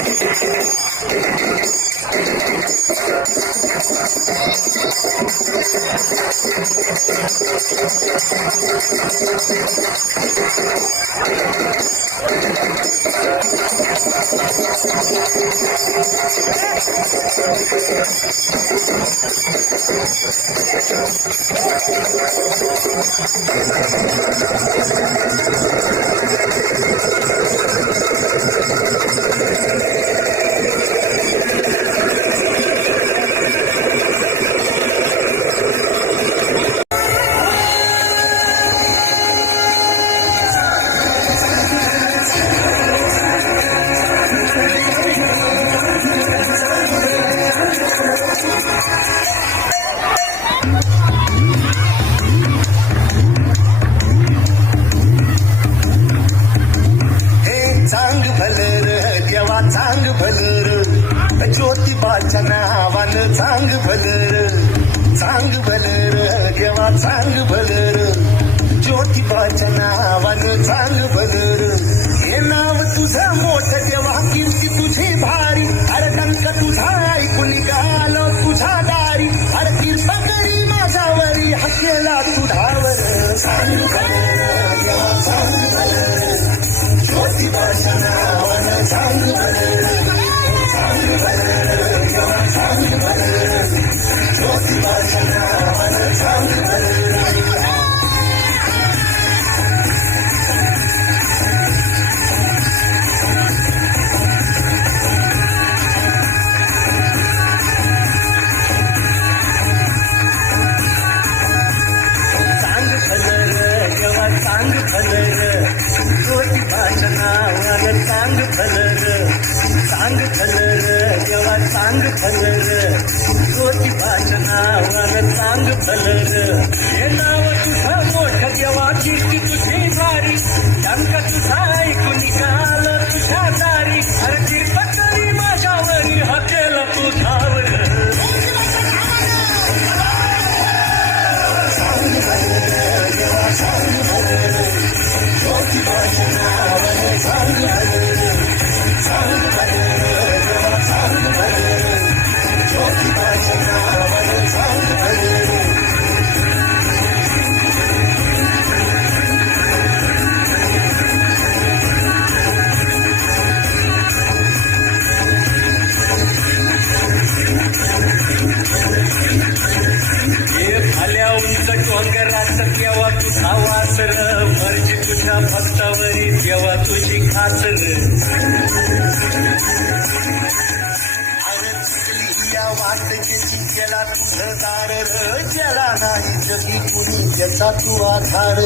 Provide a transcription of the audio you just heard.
हे ज्योतिबाच्या नावानं चांग भलर चांग भलर देवा चांग भलर. ज्योतिबाच्या नावानं चांग भलर. हे नाव तुझं मोठं देवा कीर्ती तुझी भारी. अरे डंक तुझा ऐकून गालो तुझा दारी. अरे कृपा करी माझ्यावरी हकेला तुझावर सांग सांग भलर देवा चांग भलर ज्योतिबाच्या नावानं चांग भलर चांग भलर तुझा वासर मर्जी तुझ्या भक्तावरी देवा तुझी खातर अरे चुकली या वाटकेची गेला तुझं दार र गेला नाही जगी कुणी त्याचा तू आधार